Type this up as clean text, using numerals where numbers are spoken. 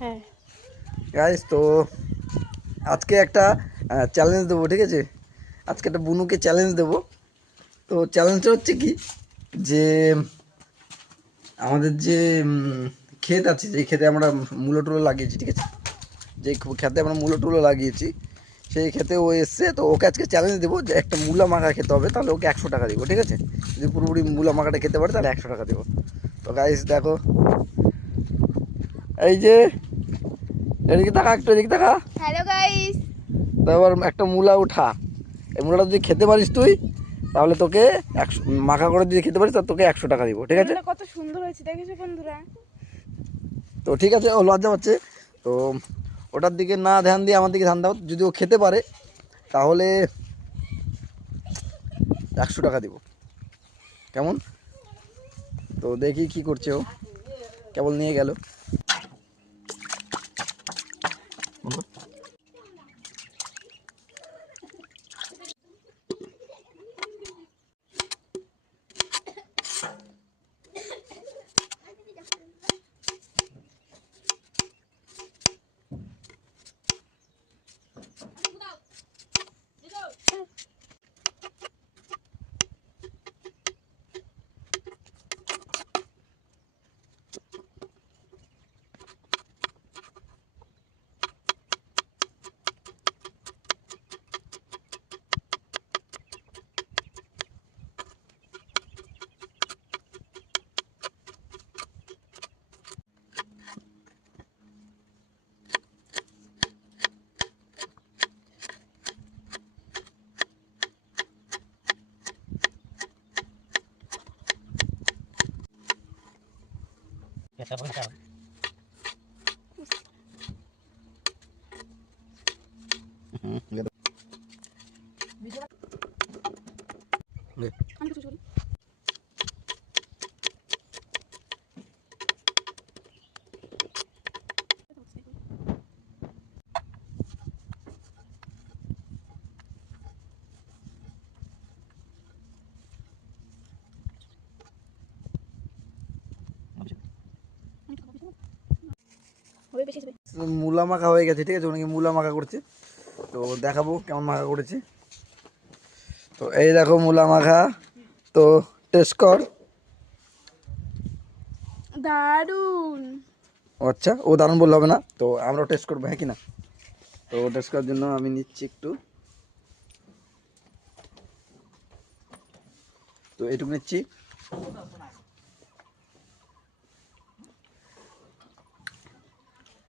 হ্যাঁ গাইস, তো আজকে একটা চ্যালেঞ্জ দেবো, ঠিক আছে? আজকে একটা বুনুকে চ্যালেঞ্জ দেবো। তো চ্যালেঞ্জটা হচ্ছে কি, যে আমাদের যে ক্ষেত আছে, যে ক্ষেতে আমরা মূলো টুলো লাগিয়েছি, ঠিক আছে? যে ক্ষেতে আমরা মূলো টুলো লাগিয়েছি, সেই ক্ষেতে ও এসছে। তো ওকে আজকে চ্যালেঞ্জ দেবো যে একটা মূলা মাখা খেতে হবে, তাহলে ওকে 100 টাকা দেবো, ঠিক আছে? যদি পুরোপুরি মূলা মাখাটা খেতে পারে তাহলে 100 টাকা দেবো। তো গাইস দেখো, এই যে এদিকে টাকা, একটু এদিকে টাকা। Hello guys. তো এবার একটা মূলা উঠা, এই মূলাটা যদি খেতে পারিস তুই, তাহলে তোকে 100 মাখা করে যদি খেতে পারিস তাহলে তোকে 100 টাকা দিব, ঠিক আছে? কত সুন্দর হয়েছে দেখেছো বন্ধুরা? তো ঠিক আছে, ও লজ্জা পাচ্ছে। তো ওটার দিকে না ধ্যান দিয়ে আমার দিকে ধ্যান দাও। যদি ও খেতে পারে তাহলে 100 টাকা দিব, কেমন? তো দেখি কি করছে ও, কেবল নিয়ে গেল। মূলা মাখা হয়ে গেছে, ঠিক আছে? ওনাকে মূলা মাখা করছে, তো দেখাবো কেমন মাখা করেছে। তো এই দেখো মূলা মাখা, তো টেস্ট কর। দারুন। আচ্ছা, ও দারুণ বললে হবে না, তো আমরাও টেস্ট করবো, হ্যাঁ কি না? তো টেস্ট করার জন্য আমি নিচ্ছি একটু, তো এইটুকু নিচ্ছি।